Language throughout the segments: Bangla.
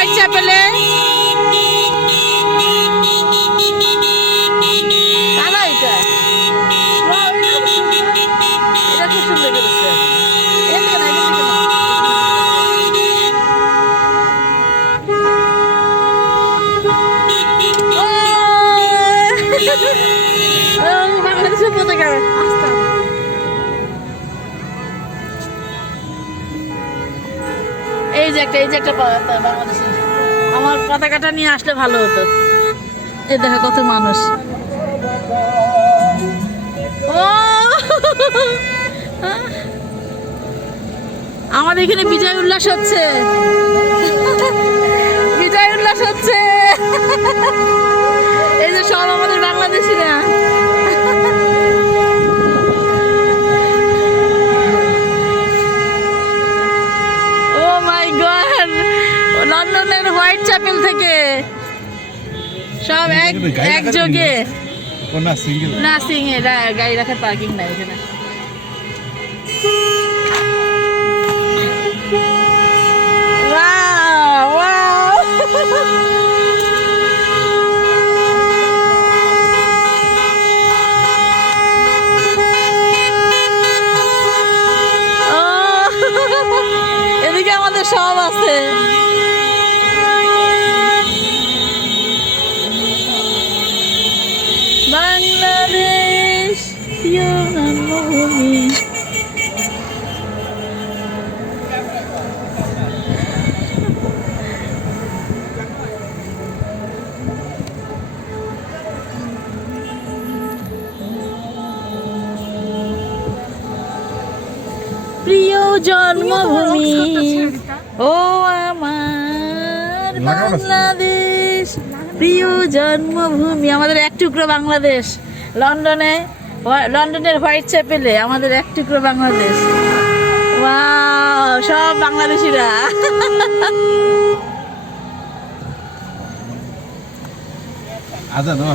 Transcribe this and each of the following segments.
হোয়াইট চ্যাপেলে একটা, এই যে একটা বাংলাদেশের। আমার পতাকাটা নিয়ে আসলে ভালো হতো। এ দেখো কত মানুষ। ও! আমাদের এখানে বিজয় উল্লাস হচ্ছে। বিজয় উল্লাস হচ্ছে এই যে সব আমাদের বাংলাদেশিরা ও মাই গড চ্যাপেল থেকে। সব এক একযোগে। ও না সিঙ্গেল না? সিং এটা গাড়ি রাখার পার্কিং নাই এখানে। এদিকে আমাদের সব আছে। জন্মভূমি। ও আমার বাংলাদেশ। প্রিয় জন্মভূমি আমাদের এক টুকরো বাংলাদেশ। লন্ডনে লন্ডনের হোয়াইট চ্যাপেলে আমাদের এক টুকরো বাংলাদেশ। সব বাংলাদেশিরা।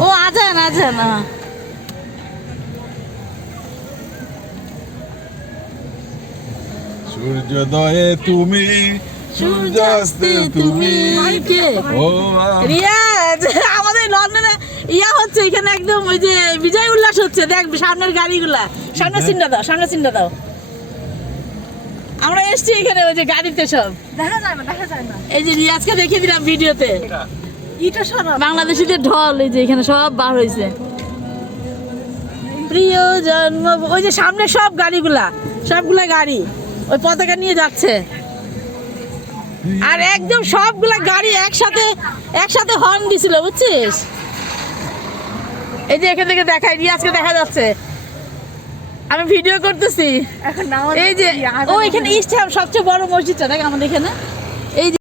ও আজান আজান সূর্যোদয়ে তুমি সূর্যাস্তে তুমি। ও রিয়াজ আমাদের লন্ডনে ইয়া হচ্ছে এখানে একদম ওই যে বিজয় উল্লাস হচ্ছে দেখ সামনের গাড়িগুলা। সামনে চিন্তা দাও সামনে চিন্তা দাও। আমরা এসছি এখানে ওই যে গাড়িতে সব। দেখা যায় না দেখা যায় না। এই যে রিয়াজকে দেখিয়ে দিলাম ভিডিওতে। ইটা সরা বাংলাদেশিদের ঢল এই যে এখানে সব বার হয়েছে প্রিয় জন্ম ওই যে সামনে সব গাড়িগুলা সবগুলা গাড়ি। ওই পতাকা নিয়ে যাচ্ছে। আর একদম সবগুলা গাড়ি একসাথে একসাথে হর্ন দিছিল বুঝছিস? এই যে এখান থেকে দেখাই রিয়াজকে দেখা যাচ্ছে। আমি ভিডিও করতেছি। এখন এই যে ও এখানে ইস্ট হ্যাম সবচেয়ে বড় মসজিদটা দেখ আমাদের এখানে। এই যে